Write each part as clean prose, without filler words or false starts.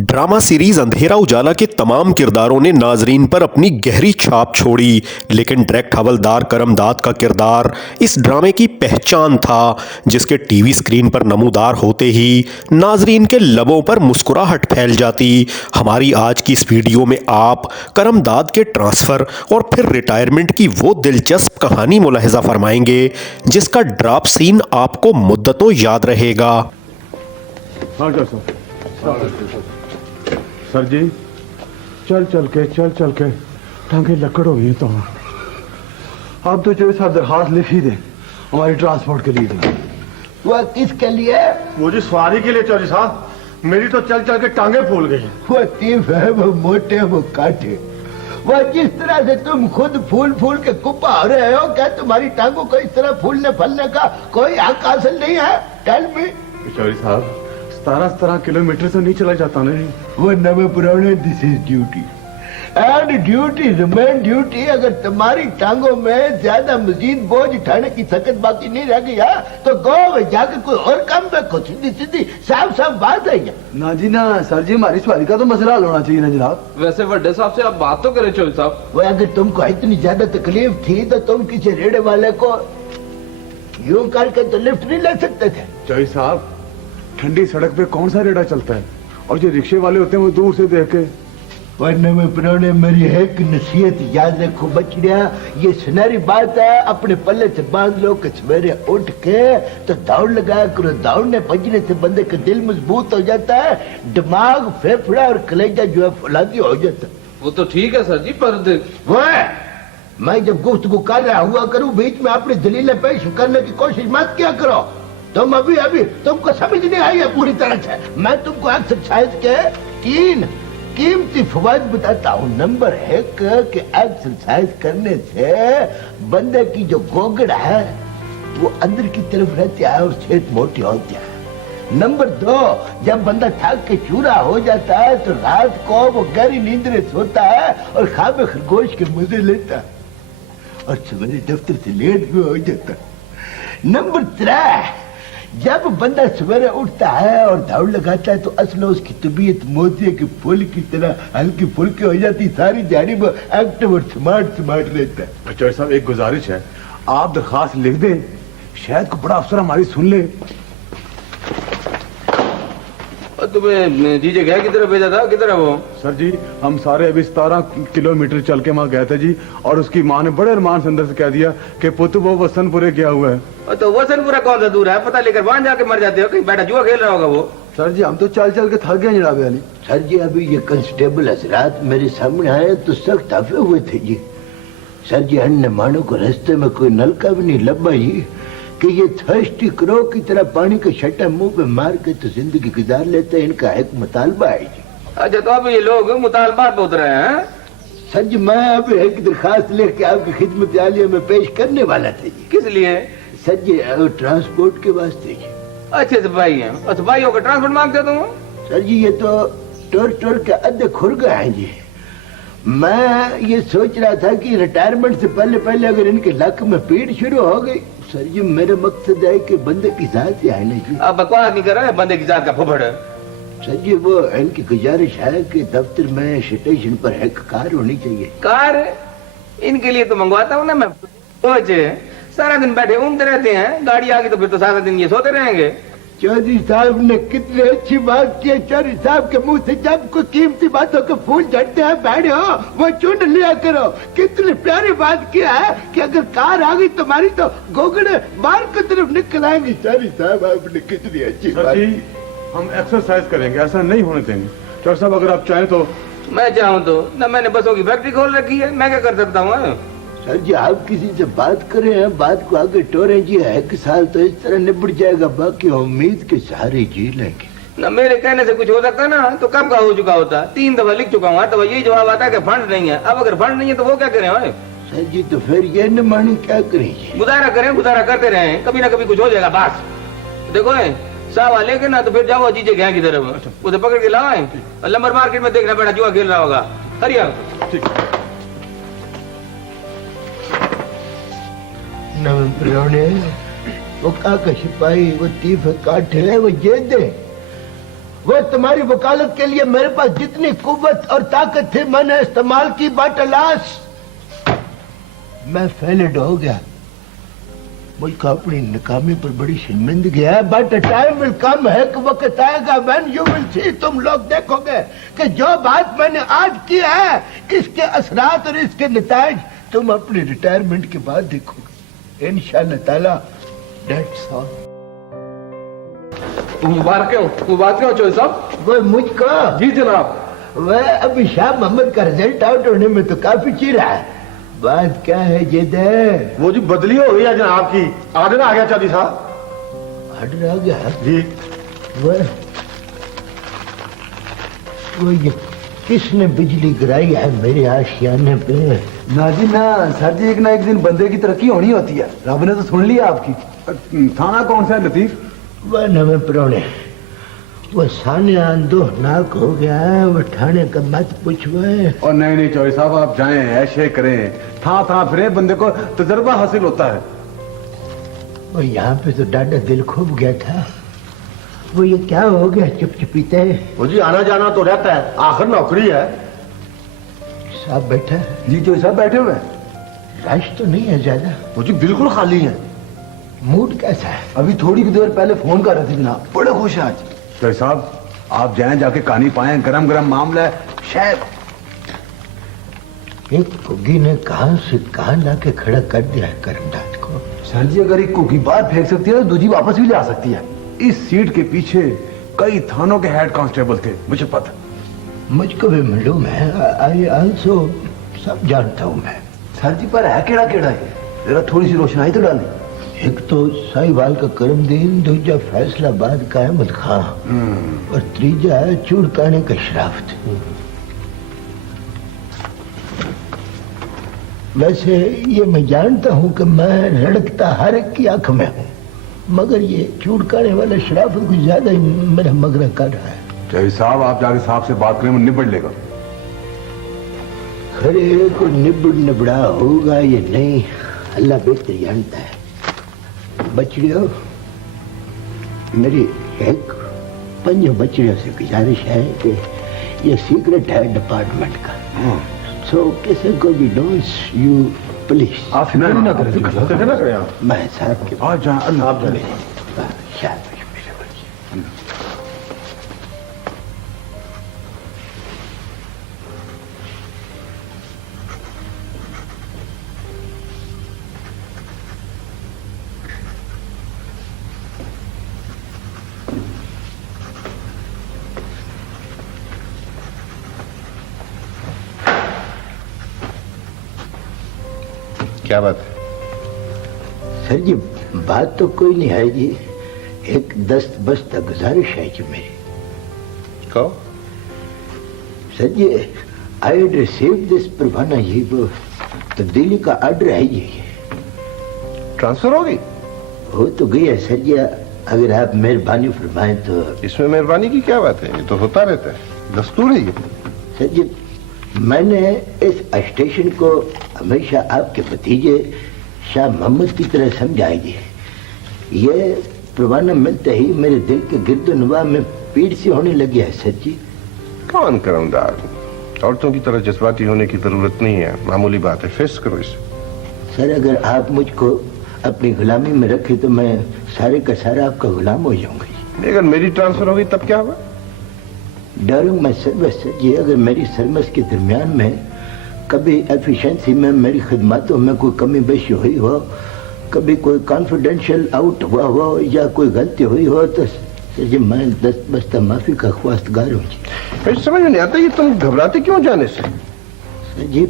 Drama series अंधेरा उजाला के तमाम किरदारों ने नाजरीन पर अपनी गहरी छाप छोड़ी, लेकिन डायरेक्ट हवलदार करमदाद का किरदार इस ड्रामे की पहचान था, जिसके टीवी स्क्रीन पर नमूदार होते ही नाजरीन के लबों पर मुस्कुराहट फैल जाती। हमारी आज की इस वीडियो में आप करमदाद के ट्रांसफ़र और फिर रिटायरमेंट की वो दिलचस्प कहानी मुलाहिजा फरमाएंगे जिसका ड्रॉप सीन आपको मुद्दतों याद रहेगा। सर जी चल चल के टांगे लकड़ हो गई तो आप तो जो सर दरखास्त लिख ही दे हमारी ट्रांसपोर्ट के लिए। वो किसके लिए? वो जी सवारी के लिए चौधरी साहब, मेरी तो चल के टांगे फूल गई। वो तीफ है, वो मोटे, वो काटे। वो जिस तरह से तुम खुद फूल फूल के कुप्पा हो रहे हो, क्या तुम्हारी टांगों को इस तरह फूलने फलने का कोई हक हासिल नहीं है? Tell me. चौधरी साहब 17 किलोमीटर से नहीं चला जाता नहीं। वो नवे पुराने, this is duty and duty remain duty. अगर तुम्हारी टांगों में ज्यादा मजीद बोझ उठाने की ताकत बाकी नहीं रह गई है तो गो जाके कोई और काम देखो। सीधी सीधी साफ साफ बात है ये। ना जी ना सर जी, हमारी सवारी का तो मसला हल होना चाहिए ना जनाब। वैसे बड़े साहब से आप बात तो करें चौधरी साहब। वो अगर तुमको इतनी ज्यादा तकलीफ थी तो तुम किसी रेड़े वाले को यूं करके तो लिफ्ट नहीं ले सकते थे? चौधरी साहब ठंडी सड़क पे कौन सा रेड़ा चलता है, और जो रिक्शे वाले होते हैं वो दूर से देख के। वरना में पुराने मेरी एक नसीहत याद रखो बचड़िया, ये सुनहरी बात है, अपने पल्ले से बांध लो कि सवेरे उठ के तो दौड़ लगाया करो। दौड़ने भजने से बंदे का दिल मजबूत हो जाता है, दिमाग, फेफड़ा और कलेजा जो है फौलादी हो जाता है। वो तो ठीक है सर जी, पर वो मैं जब गुफ्तगू कर रहा हुआ करूं बीच में अपनी दलीलें पेश करने की कोशिश मत किया करो। तुम अभी तुमको समझ नहीं आई है पूरी तरह से। मैं तुमको एक्सरसाइज के 3 कीमती फवायद बताता हूँ। नंबर 1 कि एक्सरसाइज करने से बंदे की जो गोगड़ है वो अंदर की तरफ रहती है और सेहत मोटी होती है। नंबर 2, जब बंदा थक के चूरा हो जाता है तो रात को वो गहरी नींद में सोता है और ख्वाब खरगोश के मजे लेता है और सवेरे दफ्तर से लेट भी हो जाता है। नंबर 3, जब बंदा सवेरे उठता है और दौड़ लगाता है तो असल उसकी तबीयत मोती के फूल की तरह हल्की फुल्की हो जाती, सारी दिहाड़ी में एक्टिव और स्मार्ट रहता है। चौधरी साहब एक गुजारिश है, आप दरखास्त लिख दें, शायद को बड़ा अफसर हमारी सुन ले। तुम्हें जीजे गया किधर भेजा था, किधर है वो? सर जी हम सारे अभी 17 किलोमीटर चल के वहाँ गए थे जी, और उसकी माँ ने बड़े अरमान से अंदर से कह दिया कि पुत्र वो वसनपुरे गया हुआ है। तो वसनपुरा कौन सा दूर है? पता लेकर वहां जाके मर जाते हो, कहीं बैठा जुआ खेल रहा होगा वो। सर जी हम तो चल के थक गए जनाब अली। सर जी अभी ये कांस्टेबल हजरात मेरे सामने आए तो सख्त हफे हुए थे जी। सर जी अन्य मानों को रास्ते में कोई नलका भी नहीं लब्बा जी कि ये थर्स्टी क्रो की तरह पानी का छट्टा मुंह पे मार के तो जिंदगी गुजार लेते हैं। इनका एक मुतालबा है जी। अच्छा तो अब ये लोग मुतालबात पे उतरे हैं? सर जी मैं अब एक दरखास्त लेके के आपकी खिदमत आलिया में पेश करने वाला था जी। किस लिए? सर जी ट्रांसपोर्ट के वास्ते जी। अच्छे सिपाही हैं, सिपाही होकर ट्रांसपोर्ट मांगते तुम? सर जी ये तो टोर के अद्धे खुर गए हैं जी। मैं ये सोच रहा था कि रिटायरमेंट से पहले अगर इनके लक में पीड़ शुरू हो गई। सर जी मेरा मकसद है कि बंदे की जात है ना जी। अब बकवास नहीं कर रहे, बंदे की जात का फुफड़। सर जी वो इनकी गुजारिश है कि दफ्तर में स्टेशन पर एक कार होनी चाहिए। कार? इनके लिए तो मंगवाता हूँ ना मैं। सोचे सारा दिन बैठे घूमते रहते हैं, गाड़ी आ गई तो फिर तो सारा दिन ये सोते रहेंगे। चौधरी साहब ने कितनी अच्छी बात की। चौधरी साहब के मुंह से जब कोई कीमती बातों के फूल झड़ते हैं बैठे हो वो चुन लिया करो। कितनी प्यारी बात किया है कि अगर कार आ गई तुम्हारी तो गोगड़े बाहर की तरफ निकल आएंगे। चौधरी साहब आपने कितनी अच्छी बात की। हम एक्सरसाइज करेंगे, ऐसा नहीं होने देंगे। चौधरी साहब अगर आप चाहें तो। मैं चाहूँ तो ना, मैंने बसों की फैक्ट्री खोल रखी है, मैं क्या कर सकता हूँ? सर जी आप किसी से बात करें हैं, बात को आगे टोरे जी। 1 साल तो इस तरह निपट जाएगा, बाकी उम्मीद के सहारे जी लेंगे ना। मेरे कहने से कुछ हो सकता ना तो कब का हो चुका होता। 3 दफा लिख चुका हूँ, तो यही जवाब आता है कि फंड नहीं है। अब अगर फंड नहीं है तो वो क्या करें भाई? सर जी तो फिर ये न मानी क्या करेंगे? गुजारा करें, गुजारा करते रहे, कभी ना कभी कुछ हो जाएगा। बस देखो सावा लेके ना तो फिर जाओ जीजे गया की तरफ, उसे पकड़ के लाओ और लंबर मार्केट में देखना बेटा जुआ खेल रहा होगा। हरिया वो काका सिपाही वो तीफ काट है वो ये दे وہ تمہاری وکالت کے لیے میرے پاس جتنی قوت اور طاقت تھی میں نے استعمال کی. بٹ الاس میں فیلڈ ہو گیا. مجھ کو اپنی ناکامی پر بڑی شرمندگی ہے. بٹ ٹائم ول کم, ہے کہ وقت آئے گا وین یو ول سی, تم لوگ دیکھو گے کہ جو بات میں نے آج کی ہے اس کے اثرات اور اس کے نتائج تم اپنی ریٹائرمنٹ کے بعد دیکھو گے انشاءاللہ تعالی. That's all. مبارک ہو چوہدری صاحب. وہ مجھ کو جی جناب. وہ ابھی شاہ محمد کا رزلٹ آؤٹ ہونے میں تو کافی چیر ہے. بات کیا ہے جد ہے؟ وہ جی بدلی ہو گئی ہے جناب کی, آرڈر آ گیا چودھری صاحب. آرڈر آ گیا جی. وہ یہ کس نے بجلی گرائی ہے میرے آشیانے پہ؟ نا جی نا سر جی, ایک نہ ایک دن بندے کی ترقی ہونی ہوتی ہے. رب نے تو سن لیا آپ کی. تھانہ کون سا ہے لطیف؟ وہ نویں پرونے. وہ سانیہ اندوہناک ہو گیا ہے, وہ ٹھانے کا مت پوچھوائے. اور نہیں چوہدری صاحب, آپ جائیں ایشے کریں, تھا پھرے, بندے کو تجربہ حاصل ہوتا ہے. وہ یہاں پہ تو ڈاڈا دل کھوب گیا تھا. وہ یہ کیا ہو گیا چپ چپیتے؟ وہ جی آنا جانا تو رہتا ہے, آخر نوکری ہے. صاحب بیٹھا ہے. جی چوہدری صاحب بیٹھے ہوئے ہیں. رش تو نہیں ہے زیادہ؟ وہ جی بالکل خالی ہیں. موڈ کیسا ہے؟ ابھی تھوڑی دیر پہلے فون کر رہے تھے جناب, بڑے خوش ہیں آج. چوہدری صاحب آپ جائیں, جا کے کہانی پائیں, گرم گرم معاملہ ہے شاید. ایک کگی نے کہاں سے کہاں لا کے کھڑا کر دیا ہے کرمداد کو. سر جی اگر ایک کوکی باہر پھینک سکتی ہے تو دوسری واپس بھی لا سکتی ہے. اس سیٹ کے پیچھے کئی تھانوں کے ہیڈ کانسٹیبل تھے, مجھے پتا. مجھ کو بھی معلوم ہے. آئی آلسو سب جانتا ہوں میں. سر جی پر ہے کیڑا کیڑا ہے, ذرا تھوڑی سی روشنائی تو ڈالیں. ایک تو ساہیوال کا کرم دین, دوجا فیصلہ آباد کا احمد خان, اور تیجا ہے چوڑکانے کا شرافت. ویسے یہ میں جانتا ہوں کہ میں رڑکتا ہر ایک کی آنکھ میں ہوں, مگر یہ چوڑکانے والا شرافت کچھ زیادہ ہی میرا مگرہ کر رہا ہے. چوہدری صاحب آپ جا کے صاحب سے بات کریں, وہ نبڑ لے گا. خرے کو نبڑا ہوگا یا نہیں اللہ بہتر جانتا ہے. بچڑیوں, میری ایک 5 بچڑیوں سے گزارش ہے کہ یہ سیکرٹ ہے ڈپارٹمنٹ کا, سو کسی کو بھی ڈونٹ یو پلیز. آپ فکر نہ کریں, میں صاحب کے آج جائیں. اللہ آپ جائیں. شاید کیا بات ہے؟ سر جی بات تو کوئی نہیں ہے جی, ایک دست بستہ گزارش ہے جی میری. کہو. سر جی آئی ہیڈ ریسیو دس پروانہ, یہ وہ تبدیلی کا آرڈر ہے جی. ٹرانسفر ہوگی؟ ہو تو گئی ہے سر جی, اگر آپ مہربانی فرمائیں تو. اس میں مہربانی کی کیا بات ہے, یہ تو ہوتا رہتا ہے, دستور ہے یہ. سر جی میں نے اس اسٹیشن کو ہمیشہ آپ کے بھتیجے شاہ محمد کی طرح سمجھائی جی. یہ پروانہ ملتے ہی میرے دل کے گرد و نواح میں پیڑ سی ہونے لگی ہے سر جی. کون کرمدار, عورتوں کی طرح جذباتی ہونے کی ضرورت نہیں ہے, معمولی بات ہے, فیس کرو اسے. سر اگر آپ مجھ کو اپنی غلامی میں رکھے تو میں سارے کا سارا آپ کا غلام ہو جاؤں گا. اگر میری ٹرانسفر ہوگی تب کیا ہوگا؟ ڈروں میں سروس سر جی, اگر میری سروس کے درمیان میں کبھی ایفیشنسی میں میری خدماتوں میں کوئی کمی بیشی ہوئی ہو, کبھی کوئی کانفیڈینشیل آؤٹ ہوا ہو یا کوئی غلطی ہوئی ہو تو سر جی میں دست بستہ معافی کا خواستگار ہوں جی. پھر سمجھ نہیں آتا یہ تم گھبراتے کیوں جانے سے؟ سر جی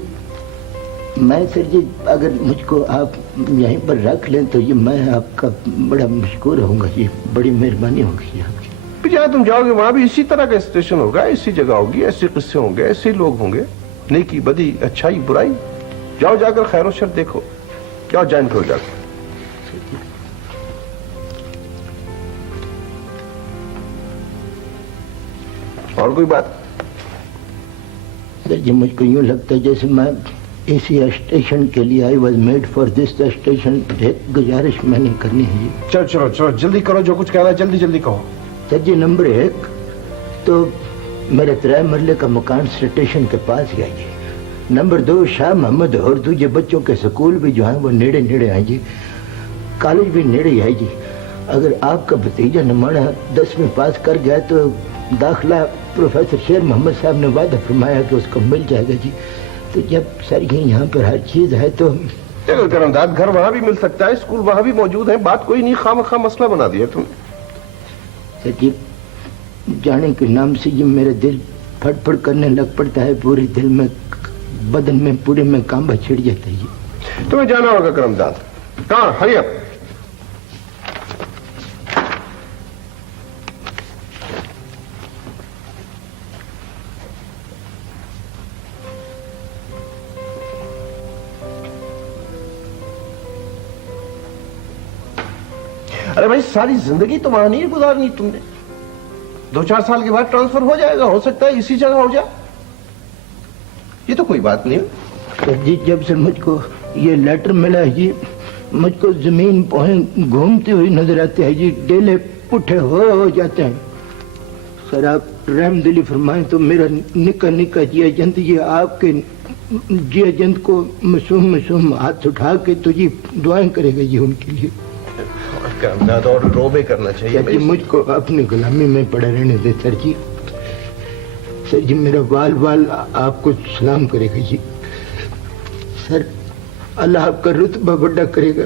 میں سر جی اگر مجھ کو آپ یہیں پر رکھ لیں تو یہ میں آپ کا بڑا مشکور ہوں گا جی, بڑی مہربانی ہوگی جی آپ کی. جہاں تم جاؤ گے وہاں بھی اسی طرح کا اسٹیشن ہوگا, ایسی جگہ ہوگی, ایسے قصے ہوں گے, ایسے لوگ ہوں گے, نیکی بدی اچھائی برائی. جاؤ جا کر خیر و شر دیکھو, جاؤ جائن کرو جا کر. اور کوئی بات؟ سر جی مجھ کو یوں لگتا ہے جیسے میں اسی اسٹیشن کے لیے I was made for this station. ایک گزارش میں نے کرنی ہے جی. چلو چلو چلو جلدی کرو, جو کچھ کہنا ہے جلدی جلدی کہو. سر جی نمبر 1 تو میرا 3 مرلے کا مکان اسٹیشن کے پاس ہی ہے جی. نمبر 2 شاہ محمد اور دوجے بچوں کے سکول بھی جو ہیں وہ نیڑے نیڑے ہیں جی. کالج بھی نیڑے ہی ہے جی. اگر آپ کا بھتیجا نمانا 10ویں پاس کر گیا تو داخلہ پروفیسر شیر محمد صاحب نے وعدہ فرمایا کہ اس کو مل جائے گا جی. تو جب سر یہاں پر ہر چیز ہے تو دیکھو کرم داد، گھر وہاں بھی مل سکتا ہے، اسکول وہاں بھی موجود ہے، بات کوئی نہیں، خواہ مخواہ مسئلہ بنا دیا تم نے. سر جی جانے کے نام سے یہ میرا دل پھڑ پھڑ کرنے لگ پڑتا ہے، پورے دل میں بدن میں پورے میں کانبا چھڑ جاتا ہے جی. تمہیں جانا ہوگا کرم داد. کہاں؟ ہری اپ. ارے بھائی ساری زندگی تو وہاں نہیں گزارنی تم نے. 2-4 سال کے بعد ٹرانسفر ہو جائے گا، ہو سکتا ہے اسی جگہ ہو جائے. یہ تو کوئی بات نہیں. سر جی جب سے مجھ کو یہ لیٹر ملا ہے جی، مجھ کو زمین پوہیں گھومتی ہوئی نظر آتے ہیں جی، ڈیلے پٹھے ہو جاتے ہیں. سر آپ رحم دلی فرمائیں تو میرا نکا نکا جی ایجنٹ یہ آپ کے جی ایجنٹ کو معصوم ہاتھ اٹھا کے تو جی دعائیں کرے گا جی ان کے لیے. اور روبے کرنا چاہیے جی مجھ کو اپنی غلامی میں پڑے رہنے دے سر جی. سر جی میرا وال آپ کو سلام کرے گا جی. سر اللہ آپ کا رتبہ بڑا کرے گا،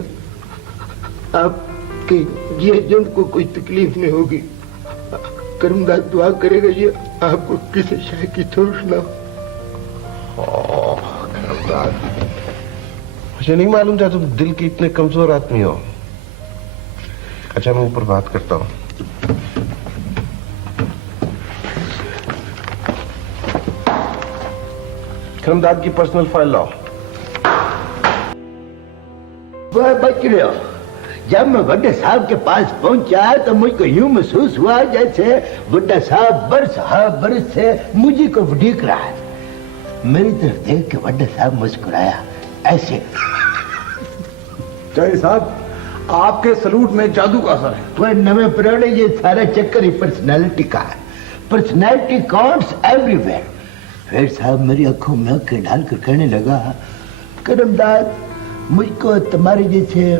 آپ کے جی ایجنٹ کو کوئی تکلیف نہیں ہوگی. کرم داد دعا کرے گا جی آپ کو کسی شے کی تھوش نہ ہو. مجھے نہیں معلوم تھا تم دل کے اتنے کمزور آدمی ہو. اچھا میں اوپر بات کرتا ہوں. کرم داد کی پرسنل فائل لاؤ. وہ بچ رہے ہو. جب میں بڑے صاحب کے پاس پہنچا تو مجھ کو یوں محسوس ہوا جیسے بڑا صاحب برس سے مجھے کو ڈیک رہا ہے. میری طرف دیکھ کے بڑا صاحب مسکرایا ایسے. چاہیے صاحب آپ کے سلوٹ میں جادو کا اثر ہے. وہ نویں پرانے یہ سارا چکر ہی پرسنالٹی کا ہے. Personality counts every where. پھر صاحب میری آنکھوں میں آنکھیں ڈال کر کہنے لگا کرم داد مجھ کو تمہارے جیسے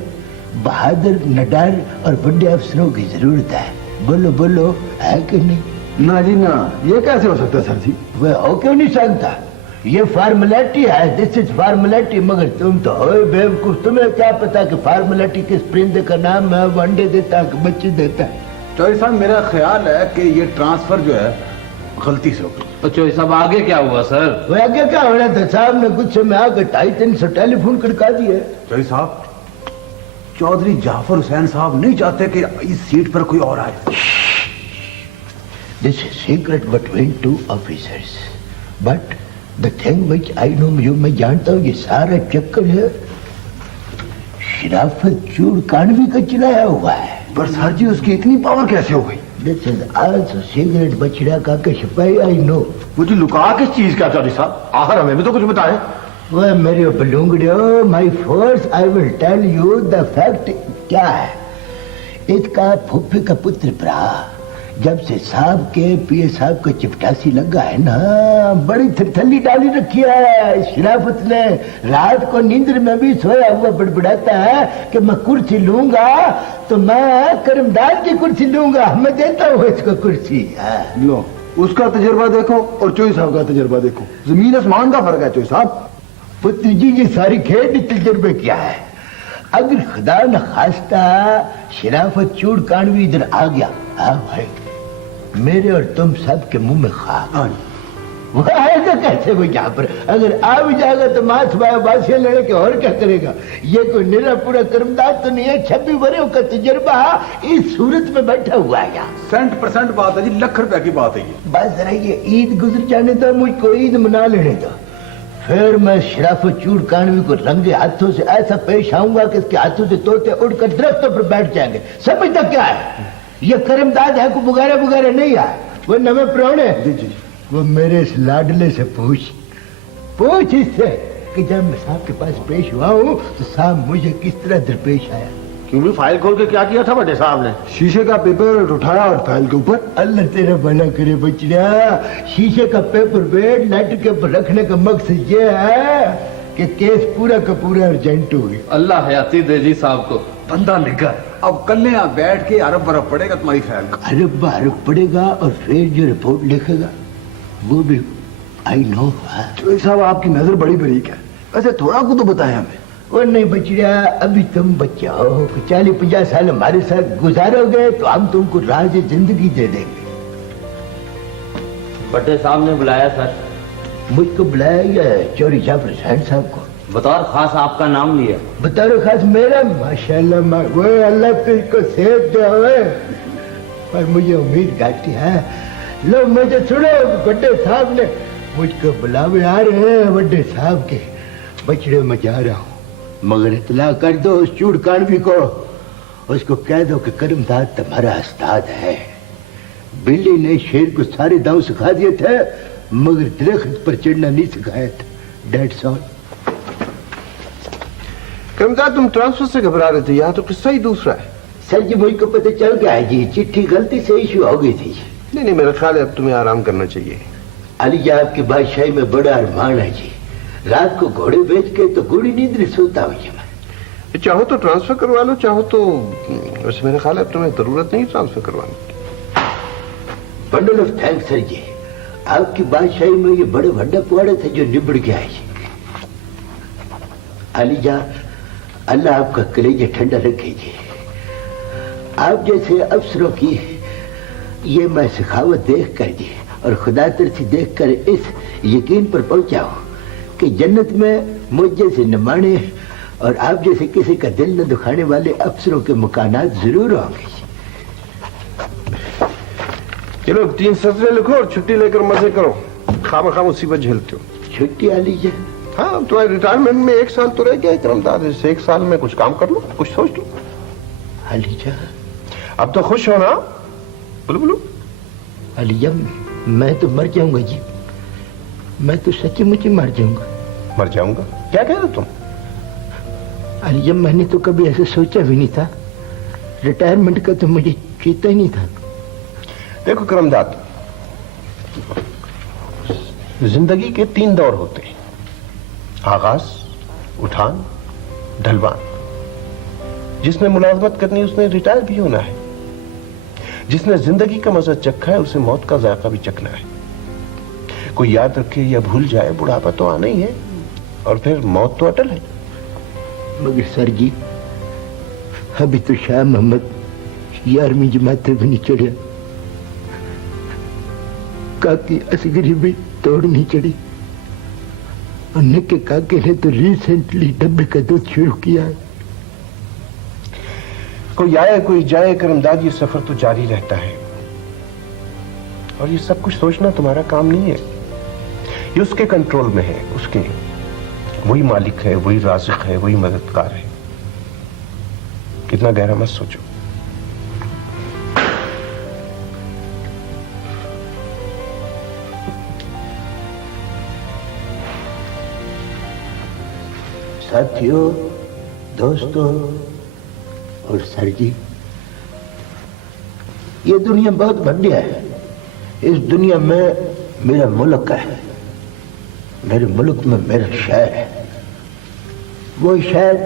بہادر نڈر اور بڑے افسروں کی ضرورت ہے. بولو بولو ہے کہ نہیں؟ نہ جی نہ، یہ کیسے ہو سکتا ہے سر جی؟ وہ ہو کیوں نہیں سکتا؟ یہ فارمولیٹی ہے، دس از فارمولیٹی. مگر تم تو ہوئے بیوقوف، تمہیں کیا پتا کہ فارمولیٹی کس پرندے کا نام ہے، وہ انڈے دیتا ہے کہ بچے دیتا ہے. چوہدری صاحب میرا خیال ہے کہ یہ ٹرانسفر جو ہے غلطی سے ہو گئی. تو چوہدری صاحب آگے کیا ہوا سر؟ وہ آگے کیا ہونا تھا؟ صاحب نے غصے میں آ کے 250-300 ٹیلی فون کڑکا دیے. چوہدری صاحب چودھری جعفر حسین صاحب نہیں چاہتے کہ اس سیٹ پر کوئی اور آئے. This is secret between 2 officers. But the thing which I know میں جانتا ہوں یہ سارا چکر ہے شرافت چوڑ کانوی کا چلایا ہوا ہے. پر سر جی اس کی اتنی پاور کیسے ہو گئی؟ This is also secret بچڑا کا کشپائی I know. وہ جی لکا کس چیز کا چودھری صاحب؟ آخر ہمیں بھی تو کچھ بتائیں. وہ میرے بلونگڑیو my force I will tell you the fact. کیا ہے اس کا پھوپھی کا پتر برا جب سے صاحب کے پی اے صاحب کا چپٹاسی لگا ہے نا بڑی تھلی ڈالی رکھی ہے. شرافت نے رات کو نیندر میں بھی سویا ہوا بڑبڑاتا ہے کہ میں کرسی لوں گا تو میں کرمداد کی کرسی لوں گا، میں دیتا ہوں اس کو کرسی. لو اس کا تجربہ دیکھو اور چوہدری صاحب کا تجربہ دیکھو، زمین آسمان کا فرق ہے. چوہدری صاحب پتر جی یہ ساری کھیل تجربے کیا ہے؟ اگر خدا نہ خواستہ شرافت چوڑ کانوی ادھر آ گیا، ہاں بھائی میرے اور تم سب کے منہ میں خاک. وہ آئے گا کیسے وہ یہاں پر؟ اگر آ بھی جائے گا تو ماتھ بائے باسیاں لڑے کے اور کیا کرے گا؟ یہ کوئی نرا پورا کرمداد تو نہیں ہے. 26 برسوں کا تجربہ اس صورت میں بیٹھا ہوا ہے یہاں. 100% بات ہے جی، لاکھ روپے کی بات ہے یہ. بس ذرا یہ عید گزر جانے دو، مجھ کو عید منا لینے دو، پھر میں شرافت چوڑ کانوی کو رنگے ہاتھوں سے ایسا پیش آؤں گا کہ اس کے ہاتھوں سے طوطے اڑ کر درختوں پر بیٹھ جائیں گے. سمجھتا کیا ہے؟ یہ کرمداد ہے کو بغیرہ نہیں ہے. وہ نویں پرونے وہ میرے اس لاڈلے سے پوچھ اس سے کہ جب میں صاحب کے پاس پیش ہوا ہوں تو صاحب مجھے کس طرح درپیش آیا. क्यों भी फाइल खोल के क्या किया था बड़े साहब ने? शीशे का पेपर उठाया और फाइल के ऊपर। अल्लाह तेरा भला करे बचड़ा, शीशे का पेपर वेट नेट के ऊपर रखने का मकसद ये है कि केस पूरा का पूरा अर्जेंट हो गया। अल्लाह हयाती दे जी साहब को। बंदा निकल, अब कल यहाँ बैठ के अरब बरब पड़ेगा तुम्हारी फाइल का। अरब बरब पड़ेगा और फिर जो रिपोर्ट लिखेगा वो भी आई नो। तो साहब आपकी नजर बड़ी बरीक है, वैसे थोड़ा को तो बताया हमें। वो नहीं बचड़ा, अभी तुम बच्चा हो, 40-50 साल हमारे साथ गुजारोगे तो हम तुमको राज जिंदगी दे देंगे। बड़े साहब ने बुलाया सर। मुझको बुलाया या चौरी जाफर हुसैन साहब को? बतौर खास आपका नाम लिया। बतौर खास मेरा? माशाल्लाह, वो अल्लाह तुझको सेहत दे हुए, पर मुझे उम्मीद घाटी है। लो मुझे सुनो, बड़े साहब ने मुझको बुलावे आ रहे हैं, बड़े साहब के बछड़े में जा रहा हूँ, मगर इतला कर दो उस चूड़ कानवी को, उसको कह दो कि करमदाद तुम्हारा उस्ताद है। बिल्ली ने शेर को सारे दांव सिखा दिए थे, मगर दरख्त पर चढ़ना नहीं सिखाया था। That's all. करमदाद, तुम ट्रांसफर से घबरा रहे थे, यहाँ तो किस्सा ही दूसरा है। सर जी मुझको पता चल गया है जी, चिट्ठी गलती से इशू हो गई थी। नहीं नहीं, मेरा ख्याल है अब तुम्हें आराम करना चाहिए। अली जी आपकी बादशाही में बड़ा अरमान है जी, रात को घोड़े बेच के तो गुड़ी नींद में सोता हूँ जी मैं। चाहो तो ट्रांसफर करवा लो, चाहो तो वैसे मेरा ख्याल है अब तुम्हें जरूरत नहीं ट्रांसफर करवाने की। बंडल ऑफ थैंक्स सर जी, आपकी बादशाही में ये बड़े भड्डा पुआड़े थे जो निबड़ गया है जी। अली जा, अल्लाह आपका कलेजा ठंडा रखे जी। आप जैसे अफसरों की ये मैं सखावत देख कर जी और खुदा तरसी देख कर इस यकीन पर पहुंचा हूं कि जन्नत में मुझ जैसे नमाने और आप जैसे किसी का दिल न दुखाने वाले अफसरों के मकानात जरूर होंगे। चलो 3 सतरें लिखो और छुट्टी लेकर मजे करो, खामा मुसीबत झेलते हो। छुट्टी आ लीजिए। हाँ, तुम्हारे रिटायरमेंट में 1 साल तो रह गया करमदाद, इस 1 साल में कुछ काम कर लो, कुछ सोच लो। अलीजा, अब तो खुश हो ना? बोलो बोलो। अलीजा, मैं तो मर जाऊंगा जी, मैं तो सच्ची मुच्ची मर जाऊंगा। मर जाऊंगा? क्या कह रहे तुम? अलीजा, मैंने तो कभी ऐसे सोचा भी नहीं था, रिटायरमेंट का तो मुझे चेता ही नहीं था। देखो करमदाद, जिंदगी के 3 दौर होते हैं, आगाज, उठान, ढलवान। जिसने मुलाजमत करनी उसने रिटायर भी होना है, जिसने जिंदगी का मजा चखा है उसे मौत का जायका भी चखना है। कोई याद रखे या भूल जाए, बुढ़ापा तो आना ही है और फिर मौत तो अटल है। मगर सर जी, अभी तो शाह मोहम्मद 11वीं जमात भी नहीं चढ़िया, काकी असगरी भी तोड़ नहीं चढ़ी, और निके काके ने तो रिसेंटली डब्बे का दूध शुरू किया है। कोई आए कोई जाए करमदाद, ये सफर तो जारी रहता है और ये सब कुछ सोचना तुम्हारा काम नहीं है, ये उसके कंट्रोल में है। उसके वही मालिक है, वही राज़िक है, वही मददगार है। कितना गहरा मत सोचो। साथियों, दोस्तों और सर जी, ये दुनिया बहुत बढ़िया है। इस दुनिया में मेरा मुल्क है, मेरे मुल्क में मेरा शहर है, वो शहर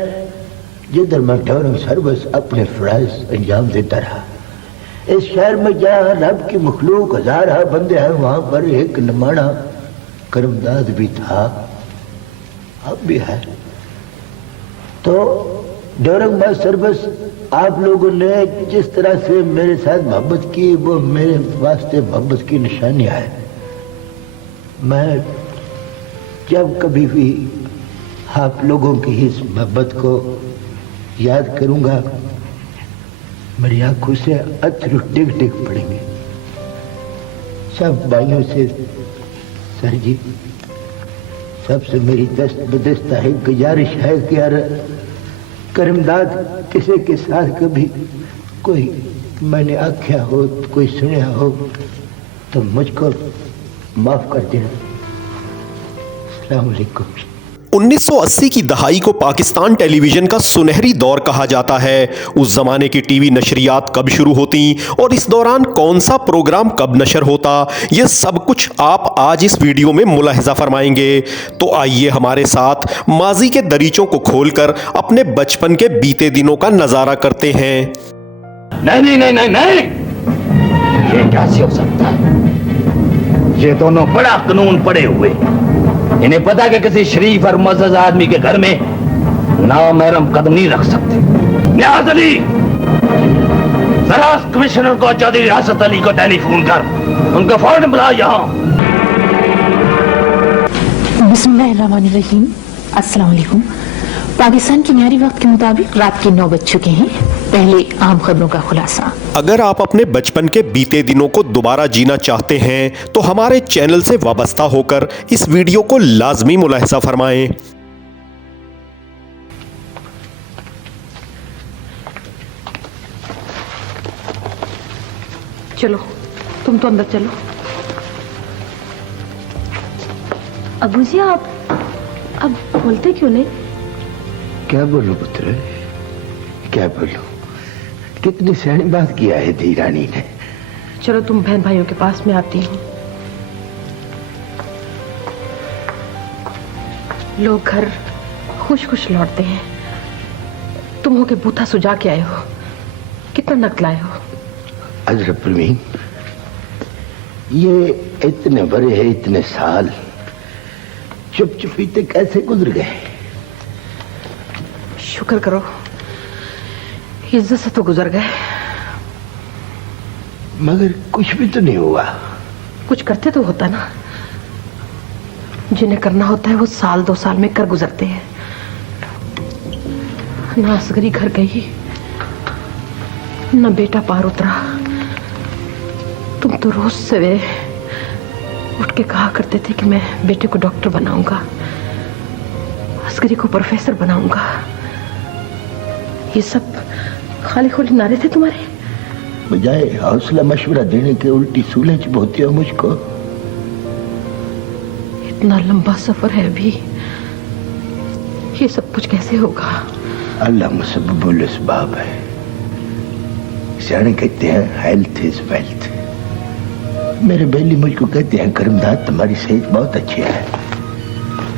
जिधर मैं ड्यूरिंग सर्विस अपने फराइज अंजाम देता रहा। इस शहर में जहाँ रब की मखलूक हज़ार बंदे हैं, वहां पर एक नमाना करमदाद भी था, अब भी है। तो ड्यूरिंग माई सर्विस आप लोगों ने जिस तरह से मेरे साथ मोहब्बत की, वो मेरे वास्ते मोहब्बत की निशानियां है। मैं जब कभी भी आप लोगों की इस मोहब्बत को याद करूंगा, मेरी आंखों से अश्रु टिक टिक पड़ेंगे। सब भाइयों से सर जी, सबसे मेरी दस्त बदस्ता है, गुजारिश है कि यार करमदाद किसी के साथ कभी कोई मैंने आख्या हो, कोई सुना हो तो मुझको माफ कर देना। अस्सलाम वालेकुम। 1980 की दहाई को पाकिस्तान टेलीविजन का सुनहरी दौर कहा जाता है। उस जमाने की टीवी नशरियात कब शुरू होती और इस दौरान कौन सा प्रोग्राम कब नशर होता, यह सब कुछ आप आज इस वीडियो में मुलाहिजा फरमाएंगे। तो आइए हमारे साथ माजी के दरीचों को खोलकर अपने बचपन के बीते दिनों का नजारा करते हैं। नहीं नहीं नहीं नहीं, ये कैसे हो सकता है? ये दोनों बड़ा कानून पड़े हुए, इन्हें पता कि किसी शरीफ और मुअज़्ज़ज़ आदमी के घर में नामहरम कदम नहीं रख सकते। नियाज़ अली, जरा कमिश्नर को चौधरी रासत अली को टेलीफोन कर, उनको फौरन बुला यहाँ। बिस्मिल्लाहिर्रहमानिर्रहीम। अस्सलाम वालेकुम। पाकिस्तान की मियारी वक्त के मुताबिक रात के 9 बज चुके हैं। पहले आम खबरों का खुलासा। अगर आप अपने बचपन के बीते दिनों को दोबारा जीना चाहते हैं तो हमारे चैनल से वाबस्ता होकर इस वीडियो को लाजमी मुलाहिजा फरमाएं। चलो तुम तो अंदर चलो। अबू जी आप अब बोलते क्यों नहीं? क्या बोलूं पुत्र, क्या बोलूं? कितनी सयानी बात किया है धी रानी ने। चलो तुम बहन भाइयों के पास में आती हूँ। लोग घर खुश खुश लौटते हैं, तुम हो के बूथा सुझा के आए हो। कितना नकद लाए हो? अजरफ प्रवीण, ये इतने बड़े हैं, इतने साल चुप चुपीते कैसे गुजर गए? शुक्र करो, इज्जत से तो गुजर गए। मगर कुछ भी तो नहीं हुआ। कुछ करते तो होता ना। जिन्हें करना होता है वो साल 2 साल में कर गुजरते हैं। ना असगरी घर गई, ना बेटा पार उतरा। तुम तो रोज सवेरे उठ के कहा करते थे कि मैं बेटे को डॉक्टर बनाऊंगा, असगरी को प्रोफेसर बनाऊंगा। ये सब खाली खोली नारे थे तुम्हारे। बजाय हौसला मशवरा देने के उल्टी सूले चुभोती हो मुझको। इतना लंबा सफर है अभी, ये सब कुछ कैसे होगा? अल्लाह मुसब्बिबुल असबाब है। सियाने कहते हैं हेल्थ इज वेल्थ। मेरे बेली मुझको कहते हैं करमदाद तुम्हारी सेहत बहुत अच्छी है,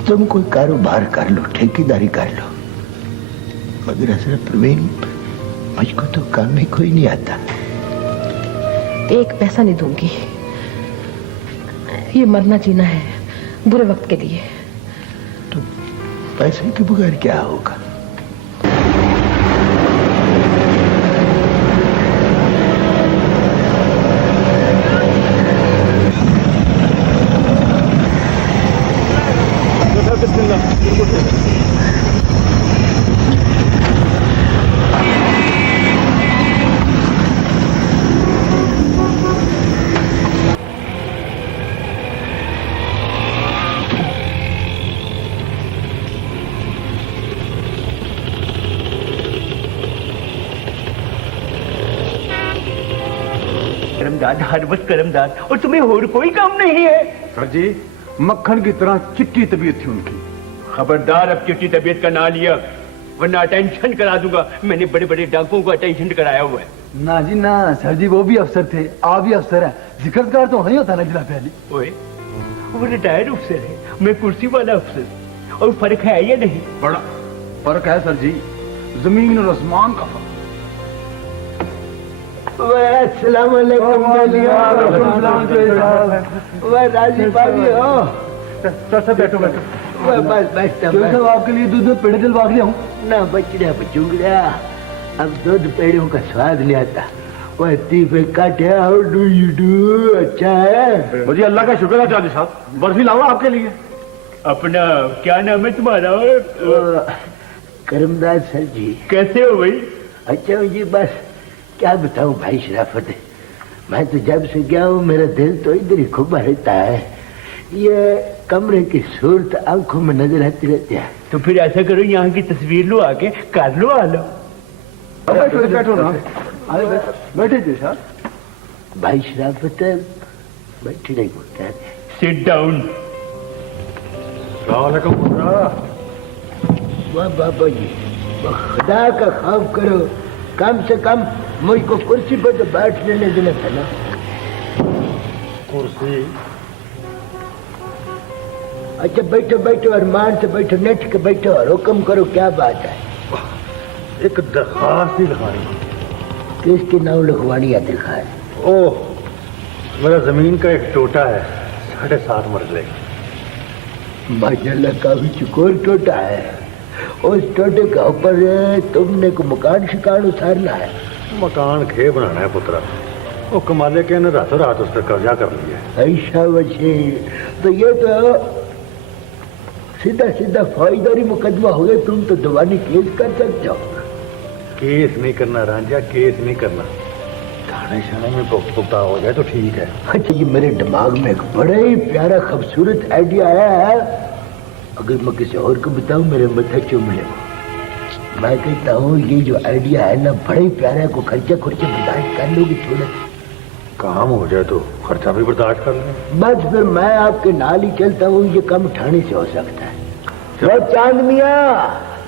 तुम कोई कारोबार कर लो, ठेकेदारी कर लो। मगर अजरफ प्रवीण, मुझको तो काम ही कोई नहीं आता। एक पैसा नहीं दूंगी। ये मरना जीना है बुरे वक्त के लिए। तो पैसे के बगैर क्या होगा? करमदाद, हर वक्त करमदाद, और तुम्हें और कोई काम नहीं है? सर जी, मक्खन की तरह चिट्टी तबीयत थी उनकी। खबरदार, अब चिट्ठी तबीयत का ना लिया वरना अटेंशन करा दूंगा। मैंने बड़े बड़े डाकुओं को अटेंशन कराया हुआ है। ना जी ना, सर जी वो भी अफसर थे, आप भी अफसर हैं। जिक्रकार तो नहीं होता ना जिला पहली। ओए, वो रिटायर्ड अफसर है, मैं कुर्सी वाला अफसर। और फर्क है या नहीं? बड़ा फर्क है सर जी, जमीन और आसमान का फर्क। अस्सलाम वालेकुम। राजी भाभी हो? सर बैठो बैठो। बस बैठता साहब आपके लिए दूध में पेड़े दिलवा के लाऊं? ना बचड़ा बचूंगड़ा, अब दूध पेड़ों का स्वाद नहीं आता। वह तीफे काटे, हाउ डू यू डू? अच्छा है मुझे अल्लाह का शुक्र है चाची साहब। बर्फी लाऊं आपके लिए? अपना क्या नाम है तुम्हारा? करमदाद सर जी। कैसे हो भाई? अच्छा जी, बस क्या बताऊं भाई शराफत, मैं तो जब से गया हूँ मेरा दिल तो इधर ही खुबा रहता है। ये कमरे की सूरत आंखों में नजर आती रहती है। तो फिर ऐसा करो, यहाँ की तस्वीर लो, आके कर लो, आ लो। बैठो ना, बैठे जी साहब। भाई शराफत बैठी नहीं बोलता है। Sit down. वाह बाबा जी, खुदा का खौफ करो, कम से कम मुझको कुर्सी पर तो बैठ लेने देना था ना। कुर्सी? अच्छा बैठो बैठो, अरमान से बैठो, नेट के बैठो और हुक्म करो, क्या बात है? एक दरखास्त ही लिखानी। किसके नाम लिखवानी है दरखास्त? ओह, मेरा जमीन का एक टोटा है, 7.5 मरले। माशाल्लाह काफी चुकोर टोटा है। उस टोटे के ऊपर तुमने को मकान शिकान उतारना है? मकान खे बनाना है पुत्रा। वो कमाले के ने रातों रात उस पर कब्जा कर लिया। ऐसा वैसे तो ये तो सीधा सीधा फौजदारी मुकदमा हो गया। तुम तो दीवानी केस कर सकते हो। केस नहीं करना रांझा, केस नहीं करना। थाने शाने में पुख्ता हो जाए तो ठीक है। अच्छा, ये मेरे दिमाग में एक बड़ा ही प्यारा खूबसूरत आइडिया आया है। अगर मैं किसी और को बताऊं मेरे माथे चूम ले। मैं कहता हूँ ये जो आइडिया है ना बड़ा ही प्यारा है, को खर्चा बर्दाश्त कर लोगे? थोड़ा काम हो जाए तो खर्चा भी बर्दाश्त कर लें। बस फिर मैं आपके नाल ही चलता हूँ, ये काम ठाणे से हो सकता है। वो चांद मियाँ,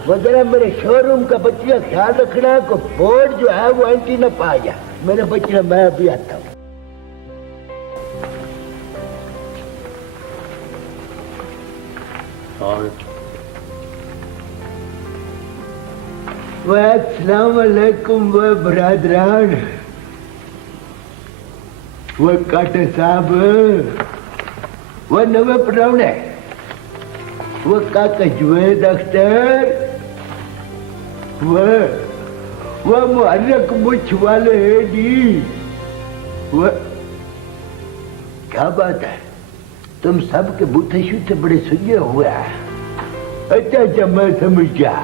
वो जरा मेरे शोरूम का बच्चा ख्याल रखना को बोर्ड जो है वो एंटी न पा जाए। मेरे बच्चा मैं अभी आता हूँ। अस्सलाम वालेकुम व बरादरान। वो काटे साहब, वो नवे प्रावणे, वो काका जुवेद अख्तर, वो मुहर्रक मुछ वाले है जी। वो क्या बात है, तुम सब के बूथे शूथे बड़े सुझे हुए हैं। अच्छा मैं समझ गया।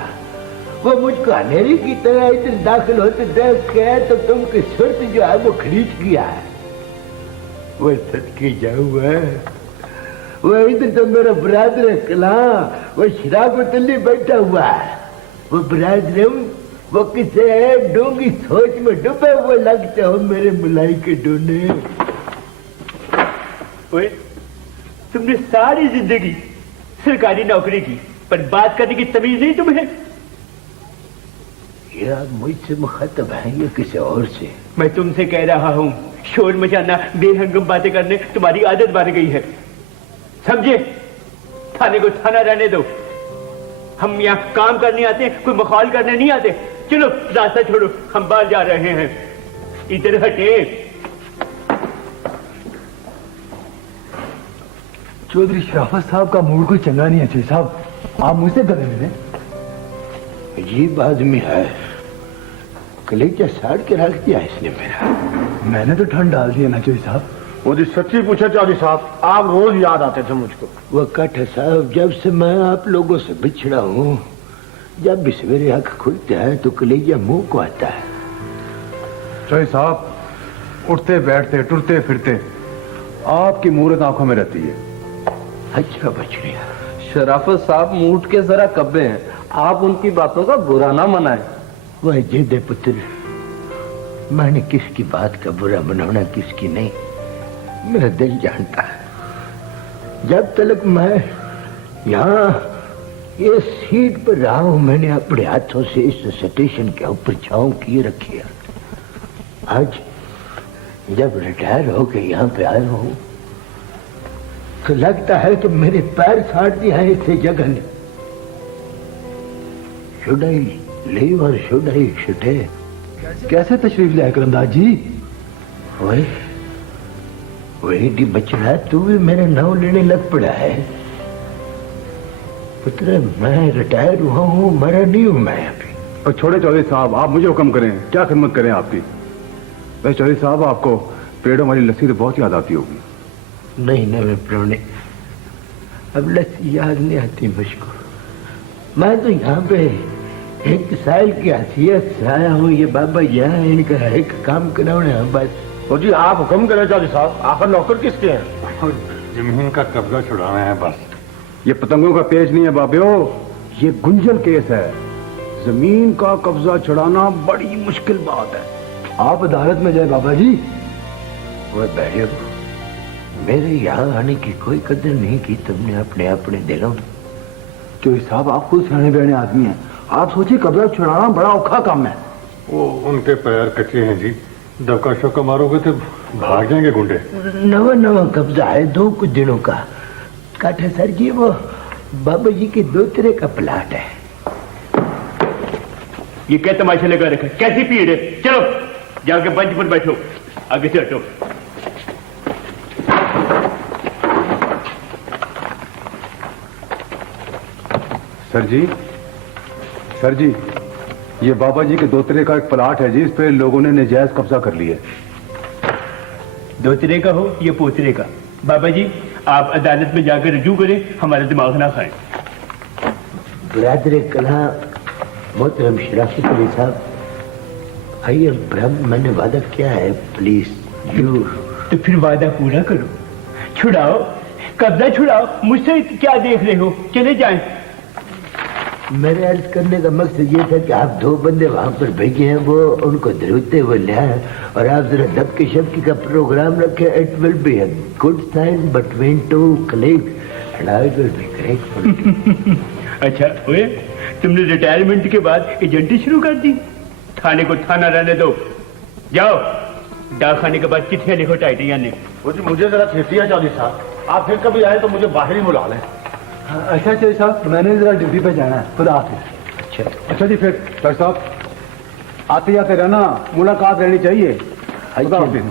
वो मुझको अंधेरी की तरह इधर दाखिल होते देख के तो तुमकी सुर्त जो है वो खरीद गया है। वो सदके जाऊँ, वो इधर तो मेरा बरादर कला, वो शराब तल्ली बैठा हुआ है। वो बरादर वो किसे डूंगी सोच में डूबे हुए लगते हो मेरे मलाई के डोने। ओए, तुमने सारी जिंदगी सरकारी नौकरी की, पर बात करने की तमीज नहीं तुम्हें? यार मुझसे मुखातब है ये किसी और से? मैं तुमसे कह रहा हूँ, शोर मचाना, बेहंगम बातें करने तुम्हारी आदत बन गई है, समझे? थाने को थाना रहने दो। हम यहाँ काम करने आते हैं, कोई मखौल करने नहीं आते। चलो रास्ता छोड़ो, हम बाहर जा रहे हैं। इधर हटे। चौधरी शराफत साहब का मूड कोई चंगा नहीं है। चौधरी साहब, आप मुझसे गले मिले। अजीब आदमी है, कलेजा साड़ के रख दिया इसने मेरा। मैंने तो ठंड डाल दिया ना चौधरी साहब। वो जी सच्ची पूछे चौधरी साहब, आप रोज याद आते थे मुझको। वो काठा साहब, जब से मैं आप लोगों से बिछड़ा हूँ, जब भी सवेरे आंख खुलता है तो कलेजा मुंह को आता है। चौधरी साहब, उठते बैठते टुरते फिरते आपकी मूरत आंखों में रहती है। अच्छा बछड़िया। शराफत साहब मूड के जरा कब्बे हैं, आप उनकी बातों का बुरा ना मनाएं। वह जिद पुत्र, मैंने किसकी बात का बुरा बनाना किसकी नहीं, मेरा दिल जानता है। जब तक मैं यहाँ ये सीट पर रहा हूं, मैंने अपने हाथों से इस स्टेशन के ऊपर छांव किए रखी है। आज जब रिटायर होके यहाँ पे आया हूँ तो लगता है कि मेरे पैर साड़ दिया है इसे जगह ने। शुड आई लीव और शुड आई स्टे? कैसे तशरीफ लाए करमदास जी? वही बचड़ा, तू भी मेरा नाम लेने लग पड़ा है। पुत्र मैं रिटायर हुआ हूँ, मरा नहीं हूँ मैं अभी। और छोड़े चौधरी साहब, आप मुझे हुक्म करें, क्या खिदमत करें आपकी। वैसे चौधरी साहब, आपको पेड़ों वाली लस्सी तो बहुत याद आती होगी। नहीं नवे प्राणे, अब लस्सी याद नहीं आती मुझको। मैं तो यहाँ पे एक साल की हैसियत से आया हूँ। ये बाबा यहाँ इनका एक काम कराने है बस। तो जी आप हुक्म करें चौधरी साहब, आखिर नौकर किसके हैं? जमीन का कब्जा छुड़ाना है बस। ये पतंगों का पेच नहीं है बाबियो, ये गुंजल केस है। जमीन का कब्जा छुड़ाना बड़ी मुश्किल बात है। आप अदालत में जाए बाबा जी। वो बैठे, मेरे यहाँ आने की कोई कदर नहीं की तुमने अपने अपने दिलों में। चौधरी साहब आप खुद सियाने बयाने आदमी हैं, आप सोचिए कब्जा छुड़ाना बड़ा औखा काम है। वो उनके पैर कच्चे हैं जी, धक्का शक्का मारोगे तो भाग जाएंगे गुंडे। नवा नवा कब्जा है 2 कुछ दिनों का। काठा सर जी वो बाबा जी के दोतरे का प्लाट है। ये क्या तमाशा लगा रखा, कैसी भीड़ है? चलो जाके मंच पर बैठो, आगे से हटो। सर जी ये बाबा जी के दोतरे का एक प्लाट है जी, इस पे लोगों ने नाजायज कब्जा कर लिया है। दोतरे का हो या पोतरे का, बाबा जी आप अदालत में जाकर रजू करें, हमारा दिमाग ना खाएं। ब्रादर कला मोहतरम शराफत अली साहब, आइए ब्रह्म मैंने वादा किया है, प्लीज यू। तो फिर वादा पूरा करो, छुड़ाओ कब्जा छुड़ाओ, मुझसे क्या देख रहे हो? चले जाएं। मेरे अर्ज करने का मकसद ये था कि आप 2 बंदे वहां पर भेजे हैं, वो उनको धरते हुए ले आए, और आप जरा दबके शबकी का प्रोग्राम रखे। It will be a good sign between 2 colleagues and I will be grateful. अच्छा ओए, तुमने रिटायरमेंट के बाद एजेंटी शुरू कर दी? थाने को थाना रहने दो, जाओ डाक खाने के बाद चिट्ठियां लिखो टाइटियां ने। मुझे जरा छेतियां चौधरी साहब, आप फिर कभी आए तो मुझे बाहर ही बुला लें। अच्छा चौधरी साहब, मैंने जरा ड्यूटी पे जाना है, खुदा हाफिज। अच्छा जी, फिर चौधरी साहब आते जाते रहना, मुलाकात रहनी चाहिए। खुदा हाफिज।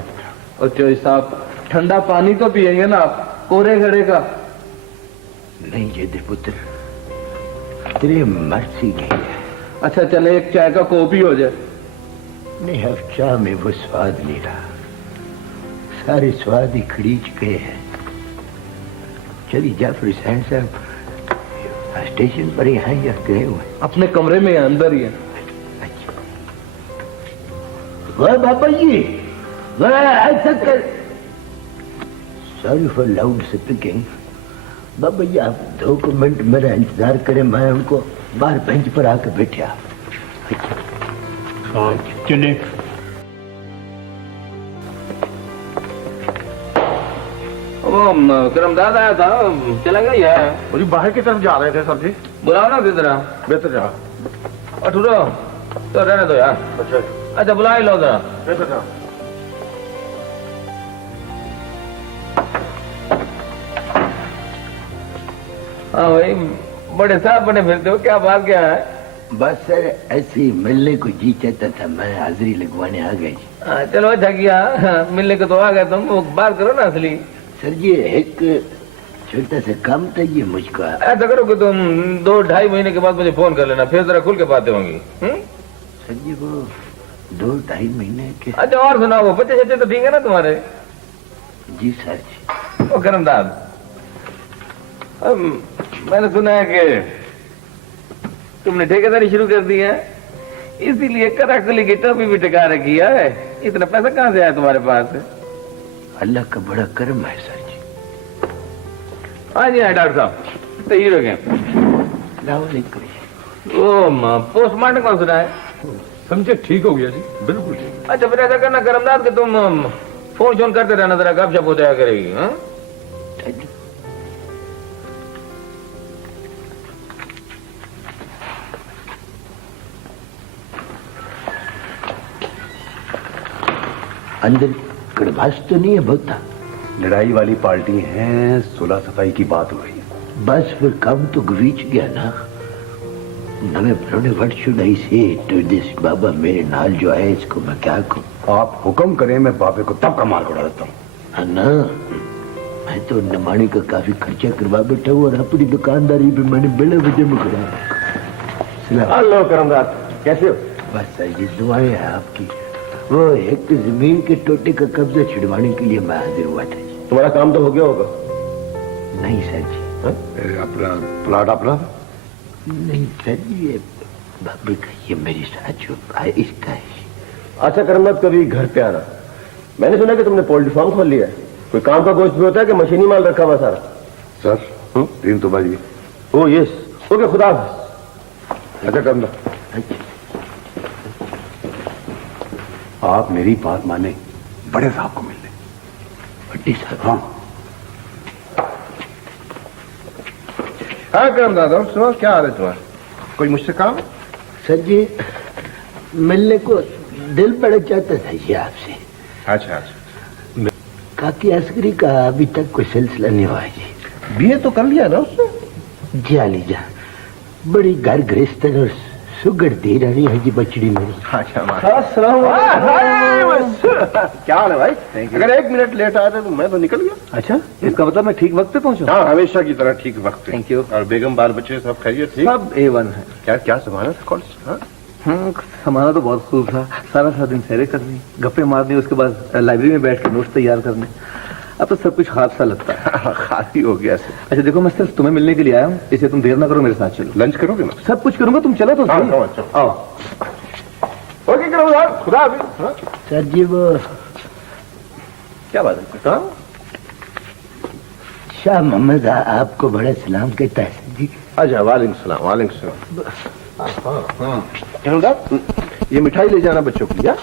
और चौधरी साहब ठंडा पानी तो पिएंगे ना आप, कोरे घड़े का? नहीं ये पुत्र, तेरे मर्जी की है। अच्छा चले एक चाय का कॉपी हो जाए। नहीं अब चाह में वो स्वाद नहीं रहा, सारे स्वाद ही खरीच गए हैं। चलिए जाफर हुसैन साहब स्टेशन पर ही हैं या गए हुए? अपने कमरे में अंदर ही है। अच्छा वाह बाबा जी, वाह ऐसा कर। Sorry for loud speaking. बाबा जी आप 2 मिनट मेरा इंतजार करें, मैं उनको बाहर बेंच पर आकर बैठा। चले वो करमदाद आया था, चला गया है। मुझे बाहर की तरफ जा रहे थे सर जी। बुलाओ ना जरा। बेहतर जा। और ठुरो तो रहने दो यार। अच्छा बुला ही लो जरा। बेहतर जा। हाँ भाई, बड़े साहब बने फिरते हो, क्या बात क्या है? बस सर ऐसे ही मिलने को जी चाहता था, मैं हाजिरी लगवाने आ गई। चलो अच्छा किया, मिलने को तो आ गए तुम, वो बात करो ना असली। सर जी एक छोटा सा काम था ये मुझको। ऐसा करो कि तुम 2-2.5 महीने के बाद मुझे फोन कर लेना, फिर जरा खुल के बातें होंगी। सर जी वो 2-2.5 महीने के। अच्छा और सुनाओ, वो बच्चे तो ठीक है ना तुम्हारे? जी सर जी। ओ करमदाद, मैंने सुना है कि तुमने ठेकेदारी शुरू कर दी है, इसीलिए कराकली की टोपी भी टिका रखी है। इतना पैसा कहाँ से आया तुम्हारे पास? अल्लाह का बड़ा करम है सर जी। हाँ जी हाँ डॉक्टर साहब, तो ये लोग हैं। वो पोस्टमार्टम कौन सुना है? समझे ठीक हो गया जी, बिल्कुल ठीक। अच्छा फिर ऐसा करना करमदाद कि तुम फोन शोन करते रहना, जरा गपशप हो जाया करेगी। हाँ अंदर कड़वास तो नहीं है बहुता? लड़ाई वाली पार्टी है, सुलह सफाई की बात हो रही है। बस फिर काम तो गवीच गया ना। नवे पुराने व्हाट शुड आई से टू दिस बाबा मेरे नाल जो है, इसको मैं क्या कहूँ? आप हुक्म करें, मैं बाबे को तब का माल उड़ा देता हूँ। हाँ ना, मैं तो नमानी का काफी खर्चा करवा बैठा हूँ, और अपनी दुकानदारी भी मैंने बड़े वजह में करा। हेलो करमदाद, कैसे हो? बस सर जी दुआएं हैं आपकी। वो एक जमीन के टोटे का कब्जा छिड़वाने के लिए मैं हाजिर हुआ था। तुम्हारा काम तो हो गया होगा? नहीं सर जी। अपना प्लाट अपना? नहीं सर जी, ये बाबे का, ये मेरी साथ जो इसका है। अच्छा करमदाद, कभी घर पे आना। मैंने सुना कि तुमने पोल्ट्री फार्म खोल लिया है। कोई काम का गोश्त भी होता है कि मशीनी माल रखा हुआ सारा? सर 3 तो बज गई। ओ यस, ओके खुदा हाफिज। अच्छा करना, आप मेरी बात माने, बड़े साहब को मिलने। बड्डी साहब? हाँ हाँ करम दादा सुनो, क्या हाल है तुम्हारा? कोई मुझसे काम है? सर जी मिलने को दिल बड़ा चाहता था ये आपसे। अच्छा अच्छा। काकी असगरी का अभी तक कोई सिलसिला नहीं हुआ है जी। बीए तो कर लिया ना उसने? जी लीजा बड़ी घर गृहस्थ और सुगड़ दे रही है जी बचड़ी मेरी। अच्छा क्या हाल है भाई? अगर 1 मिनट लेट आए थे तो मैं तो निकल गया। अच्छा, इसका मतलब मैं ठीक वक्त पे पहुंचा? हाँ हमेशा की तरह ठीक वक्त पे। Thank you. और बेगम बाल बच्चे सब खैरियत? ठीक सब A1 है। क्या क्या संभाला था कॉलेज? हाँ समाना तो बहुत खूब था। सारा दिन सैरे करनी, गप्पे मारनी, उसके बाद लाइब्रेरी में बैठ के नोट्स तैयार करने। अब तो सब कुछ खाब सा लगता है। खाली हो गया से। अच्छा देखो, मैं सिर्फ तुम्हें मिलने के लिए आया हूँ, इसलिए तुम देर ना करो, मेरे साथ चलो। लंच करोगे ना? सब कुछ करूंगा, तुम चलो तो सही। आओ। ओके करो यार, खुदा हाफिज। हाँ? सर जी वो क्या बात है? हाँ? शाह मोहम्मद आपको बड़ा सलाम कहता है सर जी। अच्छा वालेकुम सलाम। वालेकुम सलाम। हाँ ये मिठाई ले जाना बच्चों के लिए।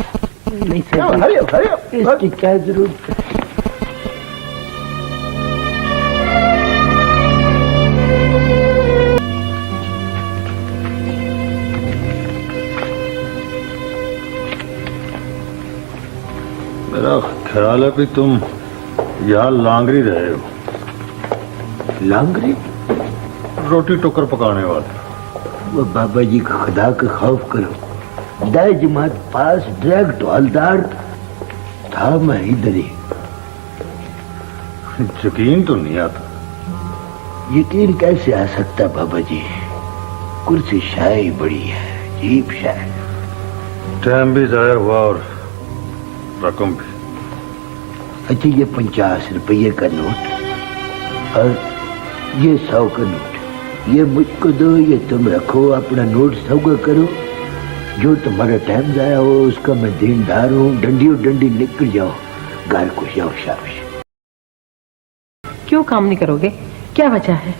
नहीं सर जी इसकी क्या जरूरत है? मेरा ख्याल है कि तुम यहाँ लांगरी रहे हो। लांगरी? रोटी टुकर पकाने वाले। वो बाबा जी का खुदा का खौफ करो, दाई जमात पास डायरेक्ट हवलदार था, मैं इधर ही। यकीन तो नहीं आता। यकीन कैसे आ सकता बाबा जी? कुर्सी शाही बड़ी है, अजीब शाही। टाइम भी जाया हुआ और रकम भी। अच्छा ये 50 रुपये का नोट और ये 100 का नोट, ये मुझको दो, ये तुम रखो, अपना नोट सौगा करो। जो तुम्हारा टाइम जाया हो उसका मैं देनदार हूँ। डंडी निकल जाओ, घर को जाओ। शाबाश। क्यों काम नहीं करोगे? क्या वजह है?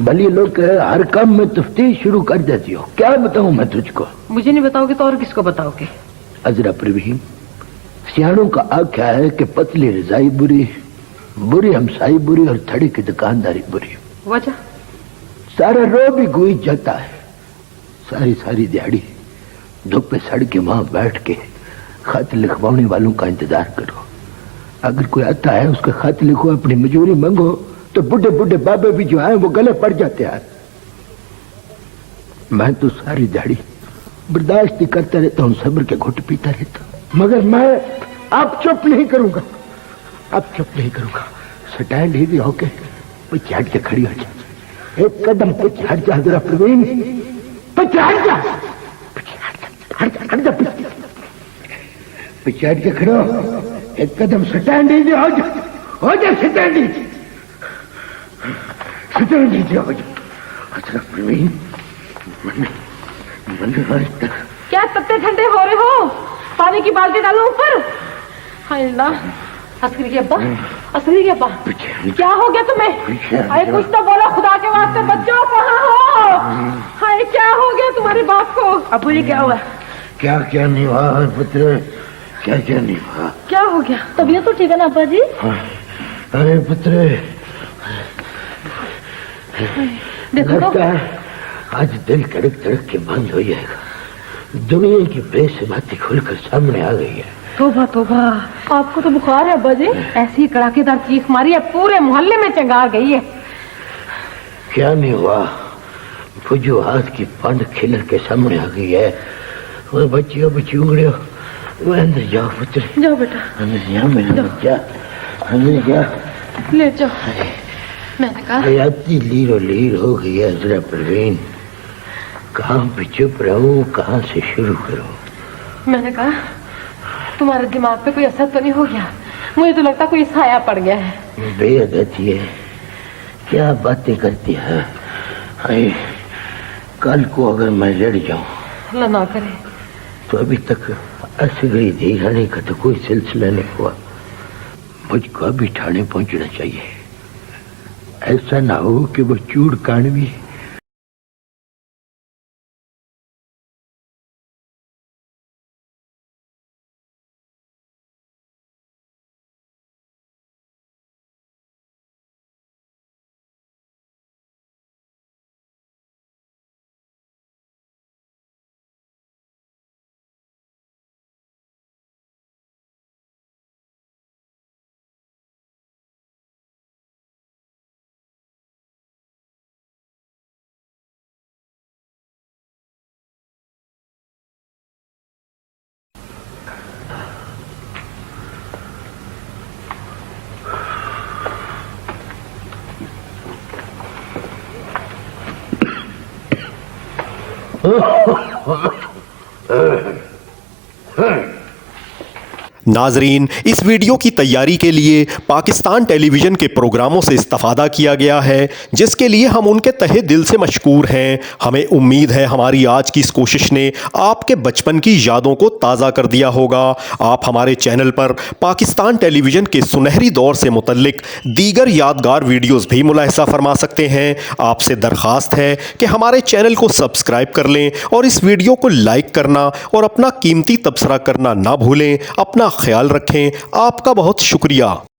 भले लोग हर काम में तफ्तीश शुरू कर देती हो। क्या बताऊं मैं तुझको? मुझे नहीं बताओगे तो और किसको बताओगे? अजरा प्रवीण, सियाणों का आख्या है कि पतली रजाई बुरी, बुरी हमसाई बुरी और थड़ी की दुकानदारी बुरी। वजह? सारा रो भी गुई जाता है। सारी दिहाड़ी धूप पे सड़ के वहां बैठ के खत लिखवाने वालों का इंतजार करो। अगर कोई आता है उसका खत लिखो, अपनी मजूरी मांगो, तो बुढ़े बाबे भी जो आए वो गले पड़ जाते हैं। मैं तो सारी दिहाड़ी बर्दाश्त ही करता रहता हूँ, सब्र के घुट पीता रहता हूँ, मगर मैं अब चुप नहीं करूंगा। स्टैंड ही भी होके पीछे हट के खड़ी हो जा। एक कदम पीछे हट जा जरा प्रवीण, पीछे हट जा, पीछे हट के खड़ो। एक कदम स्टैंड ही हो जा, स्टैंड ही हो जा। अच्छा प्रवीण, क्या तत्ते ठंडे हो रहे हो? पानी की बाल्टी डालो ऊपर। हाय अल्लाह। असगरी के अब्बा, क्या हो गया तुम्हें? अरे कुछ तो बोलो खुदा के वास्ते, बच्चों कहाँ हो? हाय क्या हो गया तुम्हारे बाप को? अबू जी क्या हुआ? क्या नहीं हुआ पुत्र, क्या नहीं हुआ? क्या हो गया? तबीयत तो ठीक है ना अब्बा जी? अरे पुत्र, देखो लगता है आज दिल तड़क के बंद हो जाएगा। दुनिया की बेसबाती खुलकर सामने आ गई है। तोबा, आपको तो बुखार है अब्बा जी? ऐसी कड़ाकेदार चीख मारी है, पूरे मोहल्ले में चंगार गई है। क्या नहीं हुआ? फुजू हाथ की पंड खिलर के सामने आ गई है। वो बच्चियों उंगलियों, वो अंदर जाओ पुत्र, जाओ बेटा, अंदर जाओ मेरा बच्चा, अंदर जा। ले जाओ। मैंने कहा हयाती लीर हो गई है। जरा प्रवीण, कहाँ पे चुप रहूं, कहाँ से शुरू करूं? मैंने कहा तुम्हारे दिमाग पे कोई असर तो नहीं हो गया? मुझे तो लगता कोई साया पड़ गया है। बेअदती है, क्या बातें करती है। कल को अगर मैं लड़ जाऊं, अल्लाह ना करे, तो अभी तक असगरी दी रहने का तो कोई सिलसिला नहीं हुआ। मुझको अभी ठाणे पहुंचना चाहिए। ऐसा ना हो कि वो चूड़ कानवी नाजरीन, इस वीडियो की तैयारी के लिए पाकिस्तान टेलीविज़न के प्रोग्रामों से इस्तेफादा किया गया है, जिसके लिए हम उनके तहे दिल से मशकूर हैं। हमें उम्मीद है हमारी आज की इस कोशिश ने आपके बचपन की यादों को ताज़ा कर दिया होगा। आप हमारे चैनल पर पाकिस्तान टेलीविज़न के सुनहरी दौर से मुतल्लिक दीगर यादगार वीडियोज़ भी मुलाहिज़ा फरमा सकते हैं। आपसे दरख्वास्त है कि हमारे चैनल को सब्सक्राइब कर लें और इस वीडियो को लाइक करना और अपना कीमती तबसरा करना ना भूलें। अपना ख्याल रखें। आपका बहुत शुक्रिया।